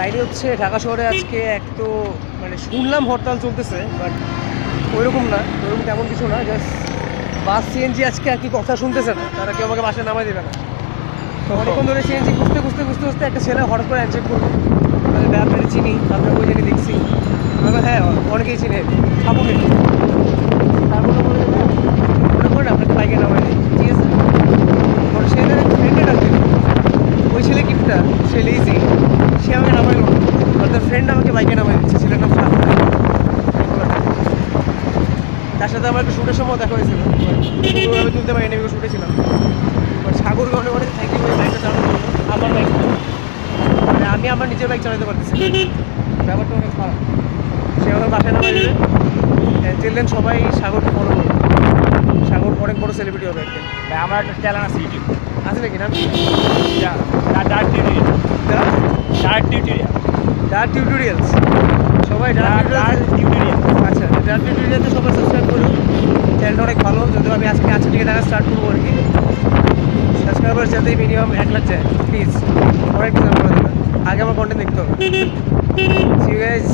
কাহিনি হচ্ছে ঢাকা শহরে আজকে এক তো মানে শুনলাম হরতাল চলতেছে, বাট ওইরকম না, ওইরকম তেমন কিছু না। জাস্ট বাস সিএনজি আজকে আর কি কথা শুনতেছে না, তারা কেউ আমাকে বাসে নামাই দেবে না। তো অনেকক্ষণ ধরে সিএনজি খুঁজতে খুঁজতে খুঁজতে খুঁজতে একটা ছেলে হঠাৎ করে অ্যানচেক করলো, আপনাদের চিনি, আপনার বই জানি দেখছি। আমি হ্যাঁ অনেকেই চিনে, সাপুকে। তারপরে বলে মনে করেন আপনাকে বাইকে নামাই দিই, ঠিক আছে। পরে সে ফ্রেন্ডে ডাকছিল, ওই ছেলে কিপটা, সে লেজি, সে আমাকে নামাইলো না, আর তার ফ্রেন্ড আমাকে বাইকে নামাই দিচ্ছে। ছেলের নাম সাগর। তার সাথে আমার একটা শ্যুটের সময় দেখা হয়েছিল, আমি তুলতে পারিনি, আমি শ্যুটে ছিলাম। বাট সাগরকে অনেক অনেক থ্যাংক ইউ, বাইকটা চালানোর জন্য। আমার বাইক মানে আমি আমার নিজের বাইক চালাতে পারতেছি, ব্যাপারটা অনেক খারাপ। সে আমার বাসায় নামাই দেবে, চিলড্রেন সবাই সাগরকে ফলো করবে। সাগর অনেক বড় সেলিব্রিটি হবে একদিন। আমার একটা চ্যানেল আছে ইউটিউব, আছে নাকি নাম? Dark tutorial. Dark tutorial. Dark tutorials, সবাই ডার্ক টিউটোরিয়াল। আচ্ছা, ডার্ক টিউটোরিয়ালতে সবাই সাবস্ক্রাইব করুন। চ্যানেলটা অনেক ভালো, যদিও আমি আজকে থেকে দেখা স্টার্ট করবো আর কি। সাবস্ক্রাইবার যাতে মিনিমাম 1 লাখ যায় প্লিজ, অনেক কিছু করে দেবেন। আগে আমার কন্টেন্ট দেখতে হবে। See you guys.